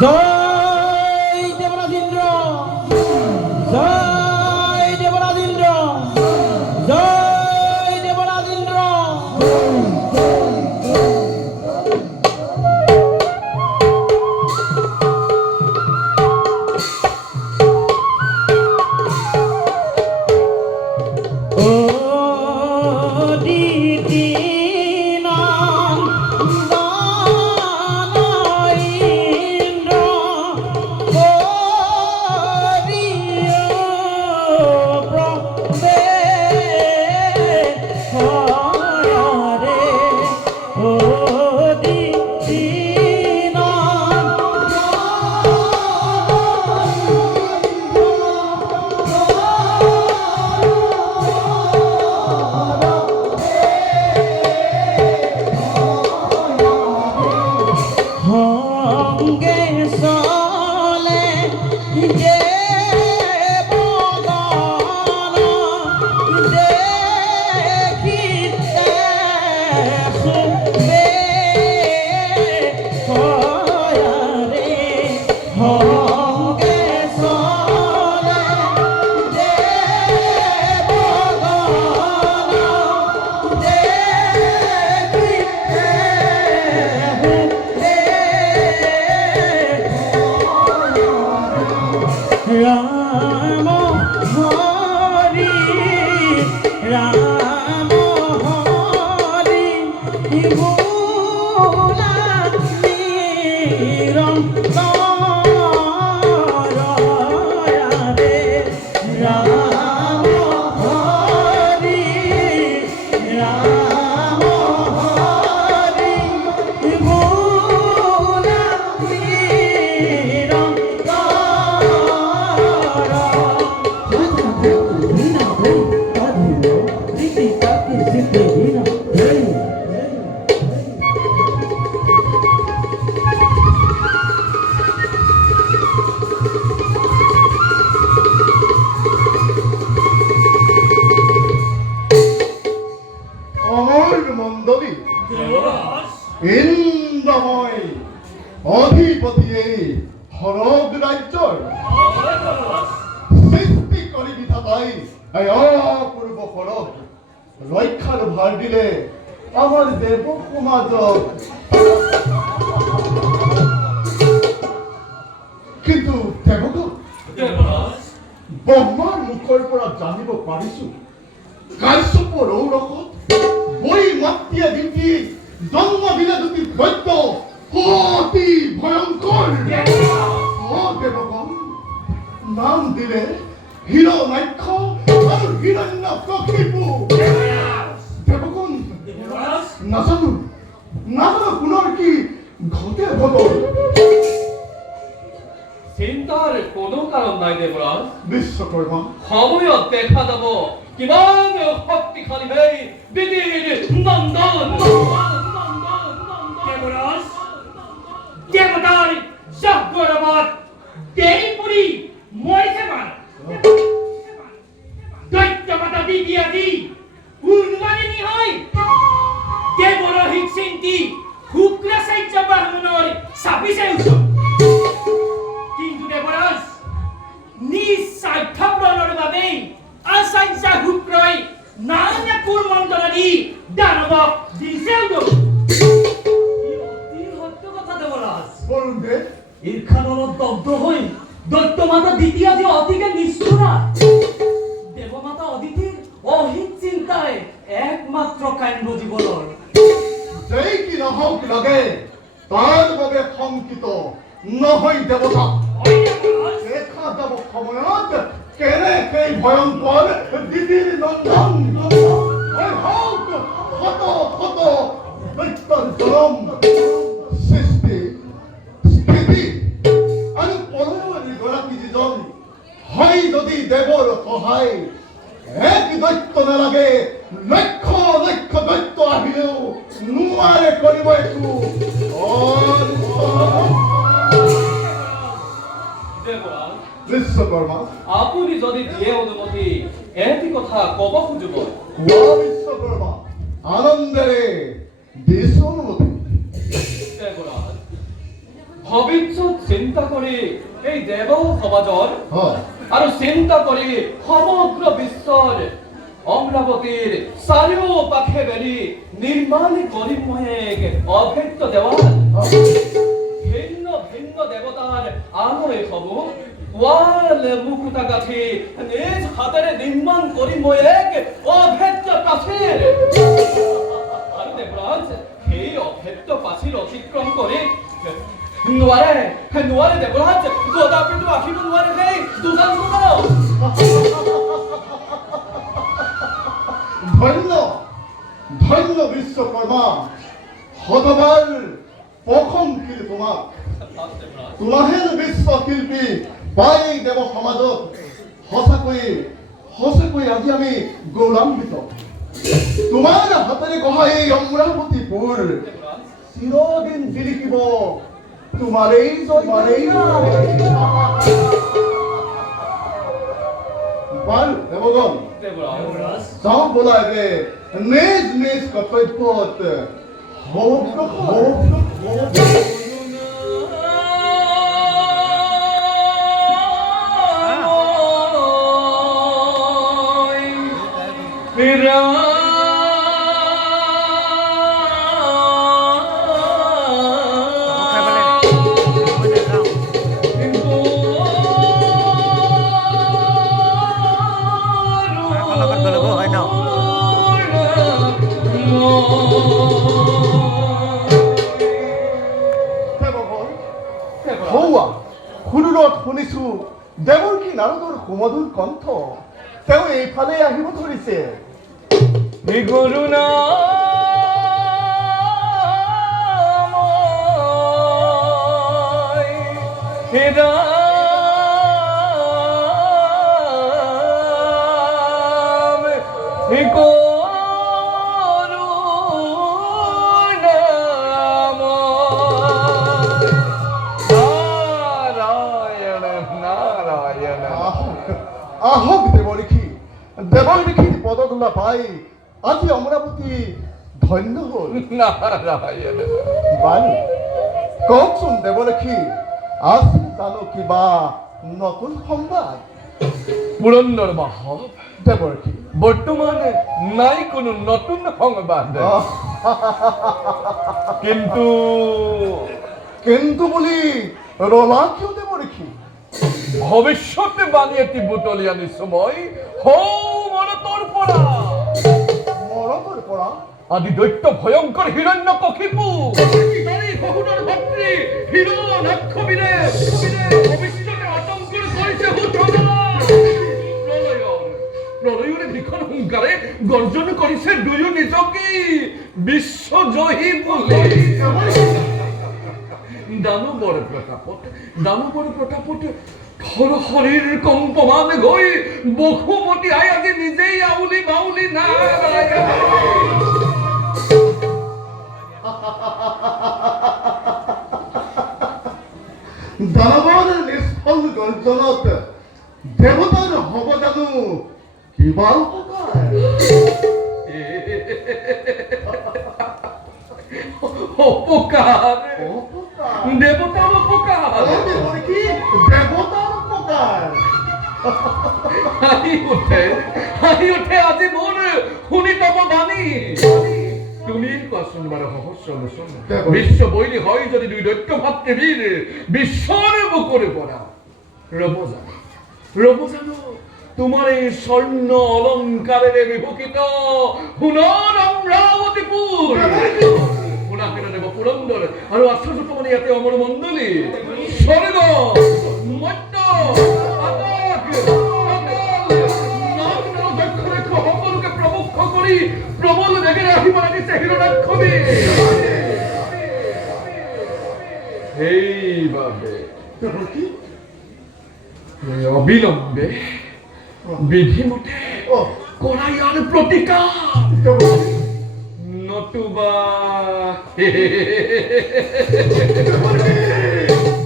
জয় দেবরাজ ইন্দ্র, জয় দেবরাজ ইন্দ্র, জয় দেবরাজ ইন্দ্র। রক্ষার ভার দিলে আমার দেব কুমার, কিন্তু দেবক ব্রহ্মার মুখৰ পৰা জানিব পাৰিছো কাশ্যপৰ ঔৰকত বৈ মাতিয়া দিতি জন্ম দিলে দুটি দৈত্য অতি ভয়ংকৰ। দেবক নাম দিলে হিৰণ্যাক্ষ আৰু হিৰণ্যকশিপু। দেবকন নাজানো পুনৰ কি ঘটে ঘটল। চিন্তাৰ কোনো কাৰণ নাই দেৱৰাজ। বিশ্বকৰ্মা সময়ত দেখা যাব কিমান শক্তিশালী হৈ দিদিৰ নন্দন। দেৱৰাজ দেৱতাৰ যজ্ঞৰ নামত দেৰি পৰি মৰিছে মান দৈত্য মাতা দিদি আজি উন্মাদিনী হয় দেৱৰহিত চিন্তি শুক্ৰাচাৰ্য ব্ৰাহ্মণৰ চাপিছে উৎসৱ। কিন্তু দেৱৰাজ নিজ স্বাৰ্থপূৰণৰ বাবে আচাৰ্য শুক্ৰই নানা কুমন্ত্ৰণা দি দানৱক দিছে উদক। অতি সত্য কথা দেৱৰাজ। বৰুণদেৱ ঈৰ্ষানলত দগ্ধ হৈ দৈত্য মাতা দিতি আজি অতিকে নিষ্ঠুৰা। দেৱমাতা অদিতিৰ অহিত চিন্তাই একমাত্ৰ কাণ্ড জীৱনৰ। যেই কি নহওক লাগে তাৰ বাবে শংকিত নহয় দেৱতা। দেখা যাব সময়ত কেনেকৈ ভয়ংকৰ দিদিৰ নন্দন হওক শত শত দৈত্যৰ জনম সৃষ্টি স্থিতি আৰু পৰমৰি গৰাকী যিজন হয় যদি দেৱৰ সহায় এক দৈত্য নালাগে লক্ষ লক্ষ দৈত্য আহিলেও নোৱাৰে কৰিব একো। বিশ্বকৰ্মা আপুনি যদি দিয়ে অনুমতি এটি কথা কব খুজিব। বিশ্বকৰ্মা আনন্দেৰে দিছো অনুমতি। ভৱিষ্যত চিন্তা কৰি এই দেৱ সমাজৰ হয় আৰু চিন্তা কৰি সমগ্ৰ বিশ্বৰ অমৰাৱতীৰ চাৰিওপাশে বেলি নিৰ্মাণ কৰিম মই এক অভেদ্য দেৱাল ভিন্ন ভিন্ন দেৱতাৰ আলয়সমূহ ৱাল মুকুতা গাঁঠি নিজ হাতেৰে নিৰ্মাণ কৰি মই এক অভেদ্য প্ৰাচীৰ আৰু দেৱৰাজ সেই অভেদ্য প্ৰাচীৰ অতিক্ৰম কৰি নোৱাৰে নোৱাৰে দেৱৰাজ গদাপিতো আহিব নোৱাৰে সেই দুজন ধন্য ধন্য বিশ্বকৰ্মা শতবাৰ প্ৰশংসিত তোমাক তোমাহেন বিশ্বশিল্পী পাই দেৱ সমাজত সঁচাকৈ আজি আমি গৌৰৱান্বিত তোমাৰ হাতেৰে গঢ়া এই অমৰাৱতীপুৰ চিৰদিন জিলিকিব তোমাৰেই বাৰু দেৱগণ যাওঁ বোলা যে নিজ নিজ কৰ্তব্যত সুদূৰত শুনিছো দেৱৰ কি নাৰদৰ সুমধুৰ কণ্ঠ তেওঁ এইফালে আহিব ধৰিছে আহক দেৱৰীখি পদধূলা পাই আজি অমৰাৱতী ধন্য হ'ল নাৰায়ণ বাৰু কওকচোন দেৱৰীখি আজি জানো কিবা নতুন সংবাদ পুৰন্দৰ বাহক দেৱৰীখি বৰ্তমান নাই কোনো নতুন সংবাদ কিন্তু বুলি ৰলা কিয় দেৱৰীখি ভৱিষ্যতে বাণী এটি বুটলি আনিছো মই মৰতৰ পৰা আদি দৈত্য ভয়ংকৰ হিৰণ্যকশিপু প্ৰলয়ৰে ভীষণ হুংকাৰে গৰ্জন কৰিছে দুয়ো নিজকেই বিশ্বজয়ী বুলি দানৱৰ প্ৰতাপত থৰ শৰীৰ কম্পমান গৈ বসুমতী আই আজি নিজেই আউলি বাউলি দানৱৰ নিষ্ফল গৰ্জনত দেৱতাৰ হ'ব জানো কিবা অপকাৰ দেৱতাৰ অপকাৰ হাঁহি উঠে আজি মোৰ শুনি পাব বাণী তুমি কোৱাচোন বাৰু সহস্ৰ বিশ্ব বৈলী হয় যদি দুই দৈত্য ভাতৃবীৰ বিশ্বৰ বুকুৰে পৰা ৰব জানো তোমাৰ এই স্বৰ্ণ অলংকাৰেৰে বিভূষিত সোণৰ অমৰাৱতীপুৰ শুনাকেনে দেৱ পুৰন্দৰ আৰু আশ্চৰ্যতমণি ইয়াতে অমৰ মণ্ডলী স্বৰ্গ মধ্য সকলোকে প্ৰমুখ কৰি প্ৰবল বেগেৰে আহিব লাগিছে হিৰণ্যকশিপু সেইবাবে অবিলম্বে বিধিমতে কৰা ইয়াৰ প্ৰতিকাৰ নতুবা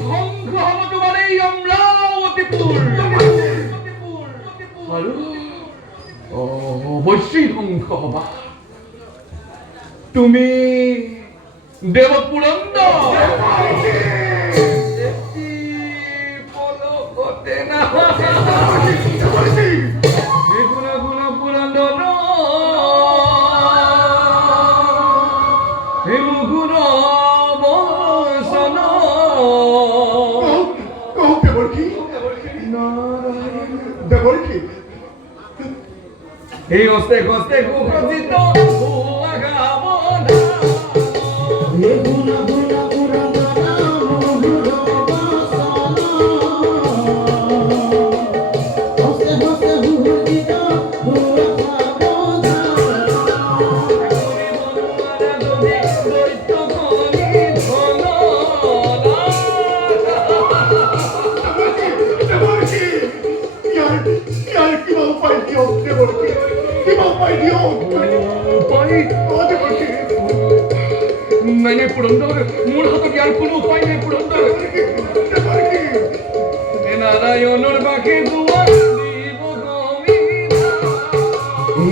ধ্বংস হ'ব তোমাৰ এই অমৰাৱতীপুৰ আৰু অৱশ্যেই ধ্বংস হবা তুমি দেৱ পুৰন্দৰ দেবর্ষী এই হস্তে হস্তে কুকচিত লাগাবো না এ গুনা গুনা গুনা গানা মধুর বাসনা হসে হসে হুহুরিত হুয়া খাবো না দেবর্ষী ইয়ার কিবা উপায় দিও দেবর্ষী কিবা উপায় দিও ও দেবর্ষী নাই নাই পুরন্দর মোর হাতত ইয়ার কোনো উপায় নাই পুরন্দর দেবর্ষী নারায়ণর বাকে দুয়ার দিব গমিনা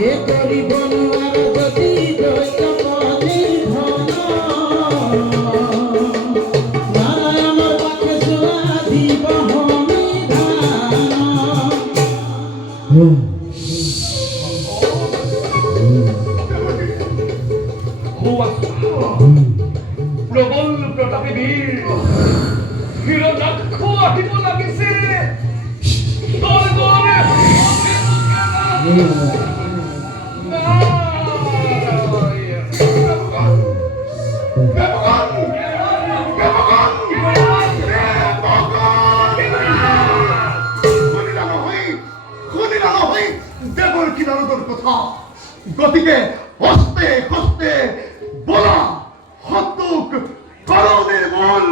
এ করি বনুয়ার গতি দৈত পদে ধন নারায়ণর পাখে সুয়া দিব হমি ধান প্রবল প্রতাপী বীর হিরণাক্ষ আহিব লাগিছে স্বর্গরে দেবর্ষী নারদর কথা গতিকে হস্তে হস্তে বলা হতুক করণের মূল